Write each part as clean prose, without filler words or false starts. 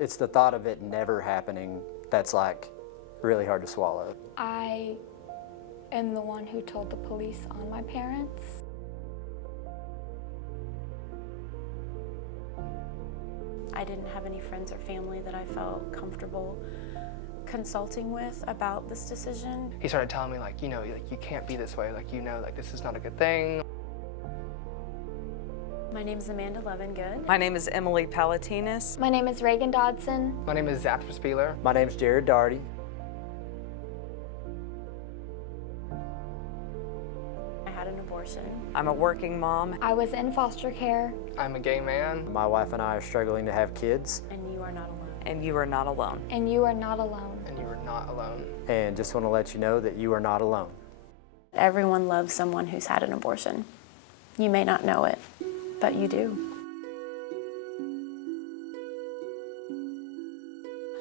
It's the thought of it never happening that's like really hard to swallow. I am the one who told the police on my parents. I didn't have any friends or family that I felt comfortable consulting with about this decision. He started telling me, like, you can't be this way, like, this is not a good thing. My name is Amanda Levengood. My name is Emily Palatinas. My name is Reagan Dodson. My name is Zach Spieler. My name's Jared Daugherty. I had an abortion. I'm a working mom. I was in foster care. I'm a gay man. My wife and I are struggling to have kids. And you are not alone. And you are not alone. And you are not alone. And you are not alone. And just want to let you know that you are not alone. Everyone loves someone who's had an abortion. You may not know it, but you do.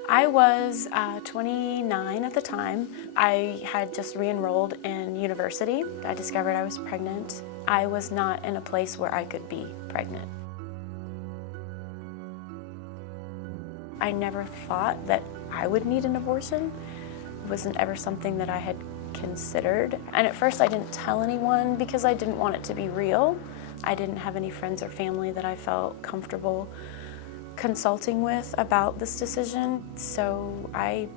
I was 29 at the time. I had just re-enrolled in university. I discovered I was pregnant. I was not in a place where I could be pregnant. I never thought that I would need an abortion. It wasn't ever something that I had considered. And at first I didn't tell anyone because I didn't want it to be real. I didn't have any friends or family that I felt comfortable consulting with about this decision, so I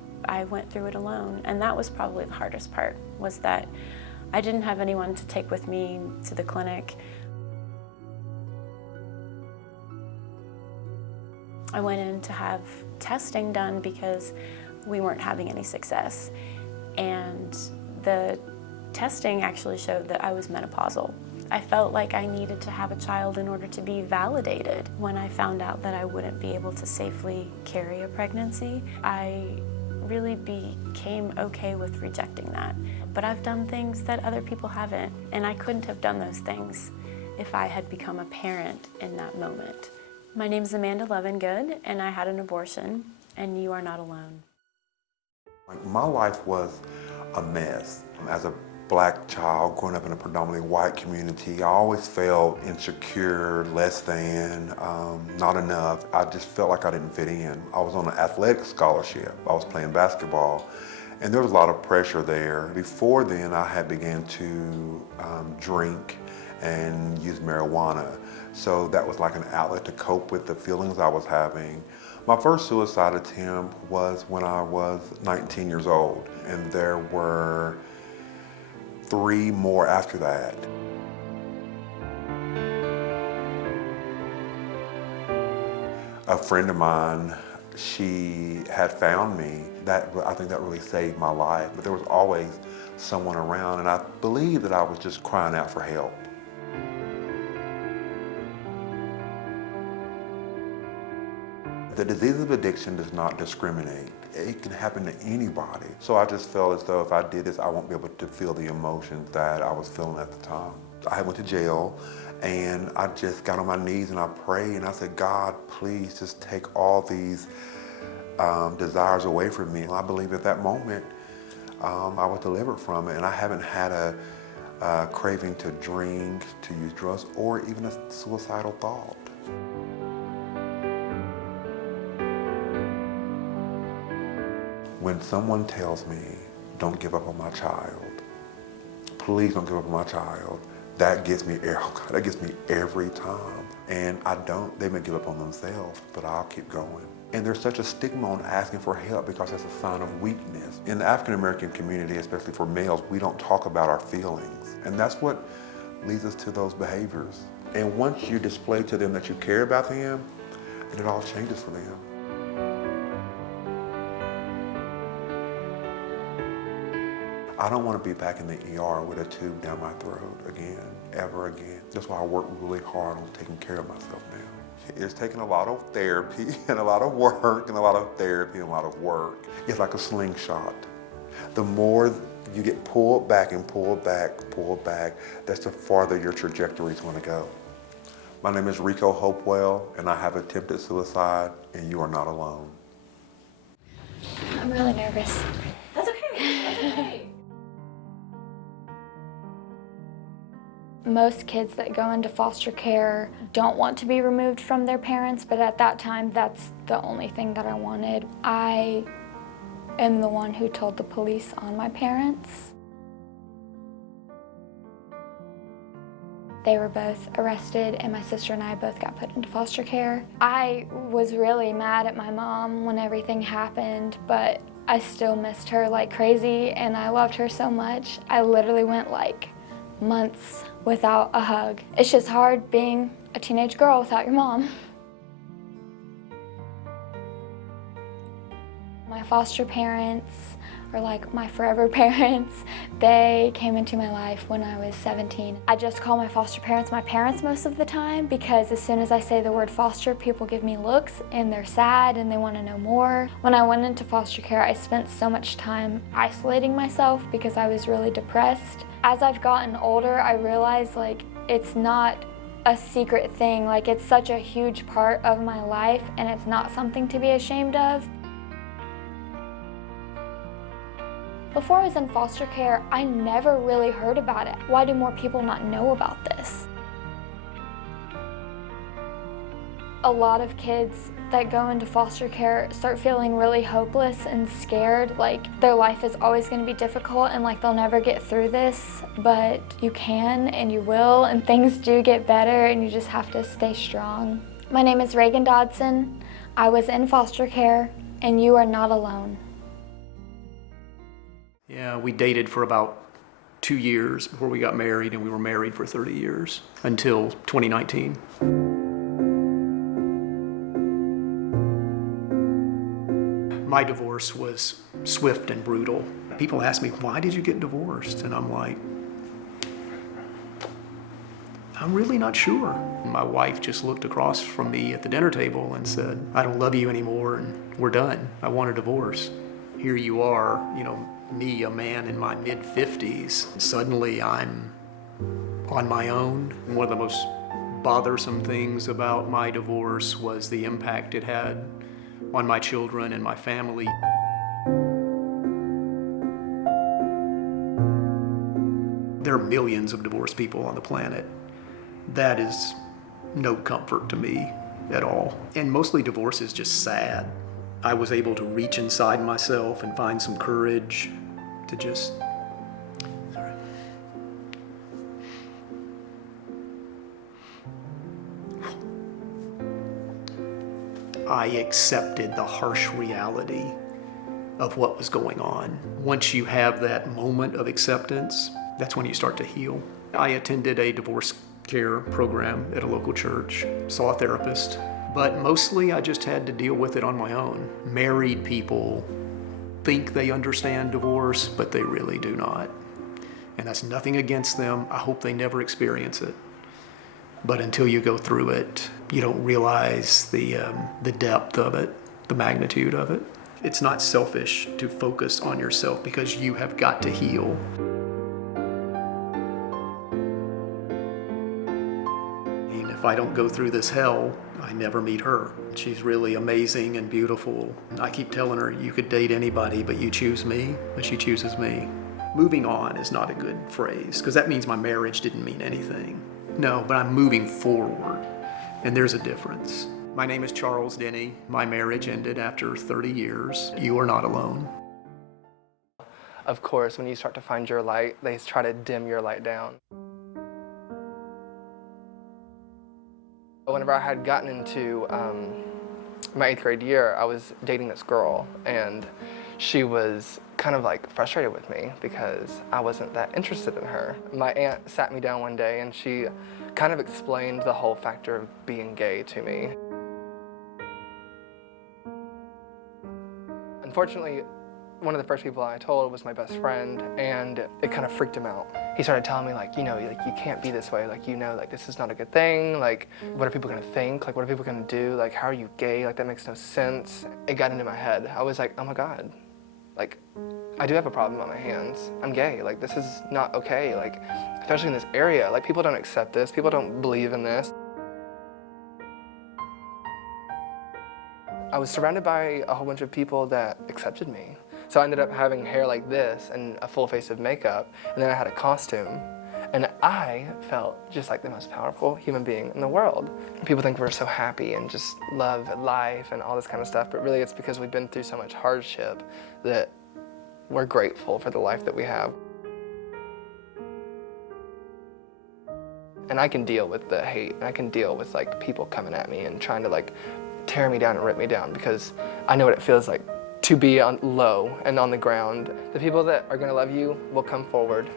went through it alone. And that was probably the hardest part, was that I didn't have anyone to take with me to the clinic. I went in to have testing done because we weren't having any success. And the testing actually showed that I was menopausal. I felt like I needed to have a child in order to be validated. When I found out that I wouldn't be able to safely carry a pregnancy, I really became okay with rejecting that. But I've done things that other people haven't, and I couldn't have done those things if I had become a parent in that moment. My name is Amanda Levengood, and I had an abortion, and you are not alone. My life was a mess. As a Black child growing up in a predominantly white community, I always felt insecure, less than, not enough. I just felt like I didn't fit in. I was on an athletic scholarship. I was playing basketball, and there was a lot of pressure there. Before then, I had began to drink and use marijuana. So that was like an outlet to cope with the feelings I was having. My first suicide attempt was when I was 19 years old, and there were 3 more after that. A friend of mine, she had found me. I think that really saved my life, but there was always someone around, and I believe that I was just crying out for help. The disease of addiction does not discriminate. It can happen to anybody. So I just felt as though if I did this, I won't be able to feel the emotions that I was feeling at the time. I went to jail, and I just got on my knees and I prayed, and I said, God, please just take all these desires away from me. And I believe at that moment, I was delivered from it, and I haven't had a craving to drink, to use drugs, or even a suicidal thought. When someone tells me, don't give up on my child, please don't give up on my child, that gets me every time. And they may give up on themselves, but I'll keep going. And there's such a stigma on asking for help because that's a sign of weakness. In the African American community, especially for males, we don't talk about our feelings. And that's what leads us to those behaviors. And once you display to them that you care about them, then it all changes for them. I don't want to be back in the ER with a tube down my throat again, ever again. That's why I work really hard on taking care of myself now. It's taken a lot of therapy and a lot of work and a lot of therapy and a lot of work. It's like a slingshot. The more you get pulled back and pulled back, that's the farther your trajectory is going to go. My name is Rico Hopewell, and I have attempted suicide, and you are not alone. I'm really nervous. That's okay. That's okay. Most kids that go into foster care don't want to be removed from their parents, but at that time, that's the only thing that I wanted. I am the one who told the police on my parents. They were both arrested, and my sister and I both got put into foster care. I was really mad at my mom when everything happened, but I still missed her like crazy, and I loved her so much. I literally went like months without a hug. It's just hard being a teenage girl without your mom. My foster parents, or like my forever parents, they came into my life when I was 17. I just call my foster parents my parents most of the time because as soon as I say the word foster, people give me looks and they're sad and they want to know more. When I went into foster care, I spent so much time isolating myself because I was really depressed. As I've gotten older, I realized like it's not a secret thing. Like it's such a huge part of my life and it's not something to be ashamed of. Before I was in foster care, I never really heard about it. Why do more people not know about this? A lot of kids that go into foster care start feeling really hopeless and scared, like their life is always going to be difficult and like they'll never get through this, but you can and you will, and things do get better and you just have to stay strong. My name is Reagan Dodson. I was in foster care, and you are not alone. Yeah, we dated for about 2 years before we got married, and we were married for 30 years until 2019. My divorce was swift and brutal. People ask me, why did you get divorced? And I'm like, I'm really not sure. My wife just looked across from me at the dinner table and said, I don't love you anymore and we're done. I want a divorce. Here you are, me, a man in my mid-50s. Suddenly I'm on my own. One of the most bothersome things about my divorce was the impact it had on my children and my family. There are millions of divorced people on the planet. That is no comfort to me at all. And mostly divorce is just sad. I was able to reach inside myself and find some courage to just, I accepted the harsh reality of what was going on. Once you have that moment of acceptance, that's when you start to heal. I attended a divorce care program at a local church, saw a therapist, but mostly I just had to deal with it on my own. Married people think they understand divorce, but they really do not. And that's nothing against them. I hope they never experience it. But until you go through it, you don't realize the depth of it, the magnitude of it. It's not selfish to focus on yourself because you have got to heal. And if I don't go through this hell, I never meet her. She's really amazing and beautiful. I keep telling her, you could date anybody, but you choose me, but she chooses me. Moving on is not a good phrase, because that means my marriage didn't mean anything. No, but I'm moving forward, and there's a difference. My name is Charles Denny. My marriage ended after 30 years. You are not alone. Of course, when you start to find your light, they try to dim your light down. Whenever I had gotten into my 8th grade year, I was dating this girl, and she was kind of like frustrated with me because I wasn't that interested in her. My aunt sat me down one day and she kind of explained the whole factor of being gay to me. Unfortunately, one of the first people I told was my best friend, and it kind of freaked him out. He started telling me, like, you can't be this way, like, this is not a good thing, like, what are people gonna think, like, what are people gonna do, like, how are you gay, like, that makes no sense. It got into my head. I was like, oh my God, like, I do have a problem on my hands. I'm gay, like, this is not okay, like, especially in this area, like, people don't accept this, people don't believe in this. I was surrounded by a whole bunch of people that accepted me. So I ended up having hair like this and a full face of makeup, and then I had a costume. And I felt just like the most powerful human being in the world. People think we're so happy and just love life and all this kind of stuff, but really it's because we've been through so much hardship that we're grateful for the life that we have. And I can deal with the hate, and I can deal with like people coming at me and trying to like tear me down and rip me down, because I know what it feels like to be on low and on the ground. The people that are gonna love you will come forward.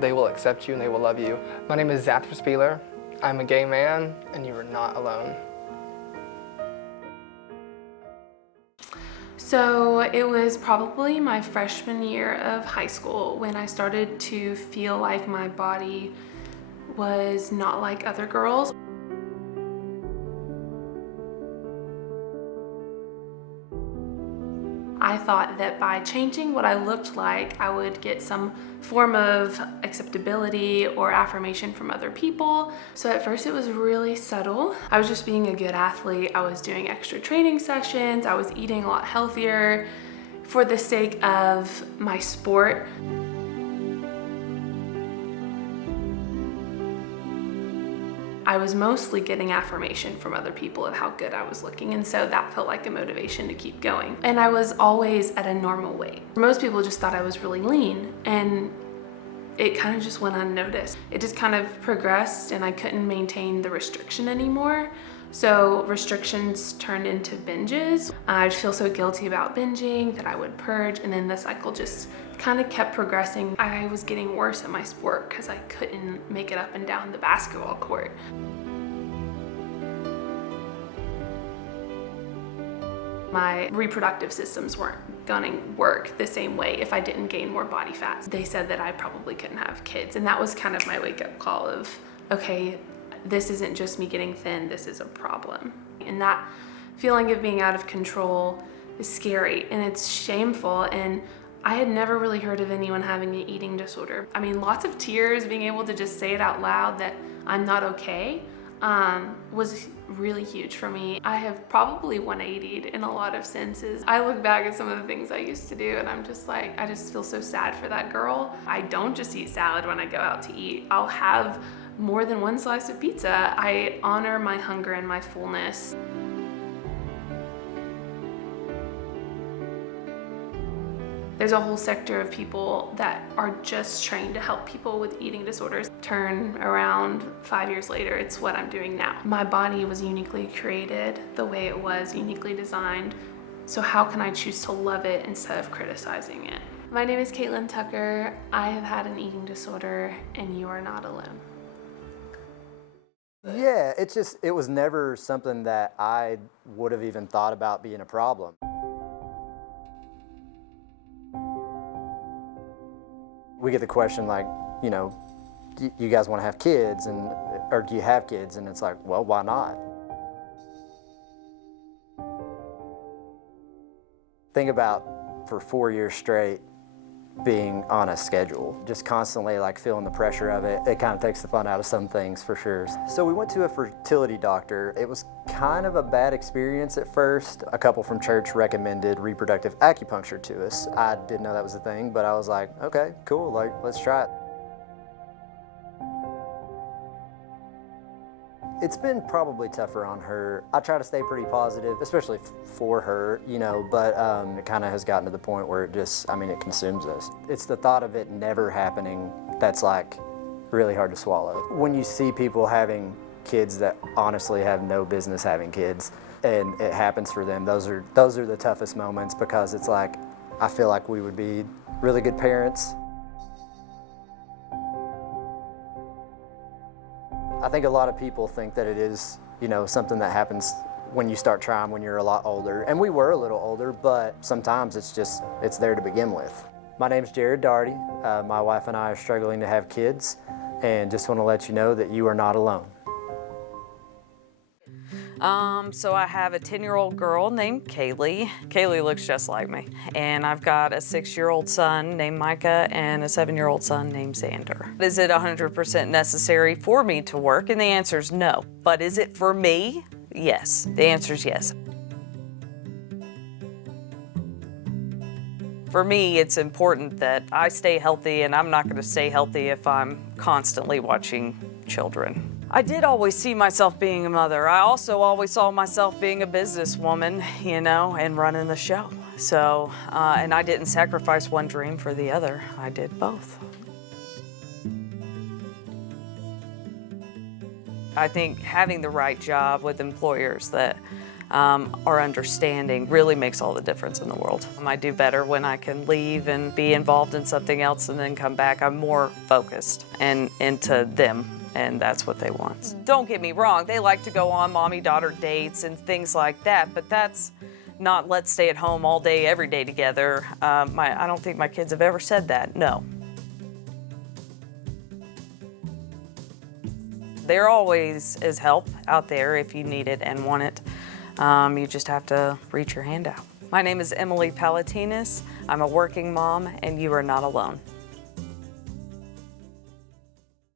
They will accept you and they will love you. My name is Zathra Spieler. I'm a gay man, and you are not alone. So it was probably my freshman year of high school when I started to feel like my body was not like other girls. I thought that by changing what I looked like, I would get some form of acceptability or affirmation from other people. So at first it was really subtle. I was just being a good athlete. I was doing extra training sessions. I was eating a lot healthier for the sake of my sport. I was mostly getting affirmation from other people of how good I was looking, and so that felt like a motivation to keep going. And I was always at a normal weight. Most people just thought I was really lean, and it kind of just went unnoticed. It just kind of progressed, and I couldn't maintain the restriction anymore. So restrictions turned into binges. I'd feel so guilty about binging that I would purge, and then the cycle just kind of kept progressing. I was getting worse at my sport because I couldn't make it up and down the basketball court. My reproductive systems weren't gonna work the same way if I didn't gain more body fat. They said that I probably couldn't have kids, and that was kind of my wake-up call of, okay, this isn't just me getting thin, this is a problem. And that feeling of being out of control is scary, and it's shameful, and I had never really heard of anyone having an eating disorder. I mean, lots of tears, being able to just say it out loud that I'm not okay, was really huge for me. I have probably 180'd in a lot of senses. I look back at some of the things I used to do, and I'm just like, I just feel so sad for that girl. I don't just eat salad when I go out to eat. I'll have more than one slice of pizza. I honor my hunger and my fullness. There's a whole sector of people that are just trained to help people with eating disorders turn around 5 years later. It's what I'm doing now. My body was uniquely created the way it was, uniquely designed. So how can I choose to love it instead of criticizing it? My name is Caitlin Tucker. I have had an eating disorder, and you are not alone. Yeah, it was never something that I would have even thought about being a problem. We get the question like, you know, do you guys want to have kids, or do you have kids? And it's like, well, why not? Think about for 4 years straight being on a schedule, just constantly like feeling the pressure of it. It kind of takes the fun out of some things for sure. So we went to a fertility doctor. It was kind of a bad experience at first. A couple from church recommended reproductive acupuncture to us. I didn't know that was a thing, but I was like, okay, cool, like let's try it. It's been probably tougher on her. I try to stay pretty positive, especially for her, you know, but it kind of has gotten to the point where it just, I mean, it consumes us. It's the thought of it never happening that's like really hard to swallow. When you see people having kids that honestly have no business having kids, and it happens for them, those are the toughest moments, because it's like, I feel like we would be really good parents. I think a lot of people think that it is, you know, something that happens when you start trying when you're a lot older. And we were a little older, but sometimes it's there to begin with. My name's Jared Daugherty. My wife and I are struggling to have kids, and just want to let you know that you are not alone. So I have a 10-year-old girl named Kaylee. Kaylee looks just like me. And I've got a 6-year-old son named Micah and a 7-year-old son named Xander. Is it 100% necessary for me to work? And the answer is no. But is it for me? Yes. The answer is yes. For me, it's important that I stay healthy, and I'm not going to stay healthy if I'm constantly watching children. I did always see myself being a mother. I also always saw myself being a businesswoman, you know, and running the show. So, and I didn't sacrifice one dream for the other. I did both. I think having the right job with employers that are understanding really makes all the difference in the world. I do better when I can leave and be involved in something else and then come back. I'm more focused and into them, and that's what they want. Don't get me wrong, they like to go on mommy-daughter dates and things like that, but that's not let's stay at home all day, every day together. I don't think my kids have ever said that, no. There always is help out there if you need it and want it. You just have to reach your hand out. My name is Emily Palatinas. I'm a working mom, and you are not alone.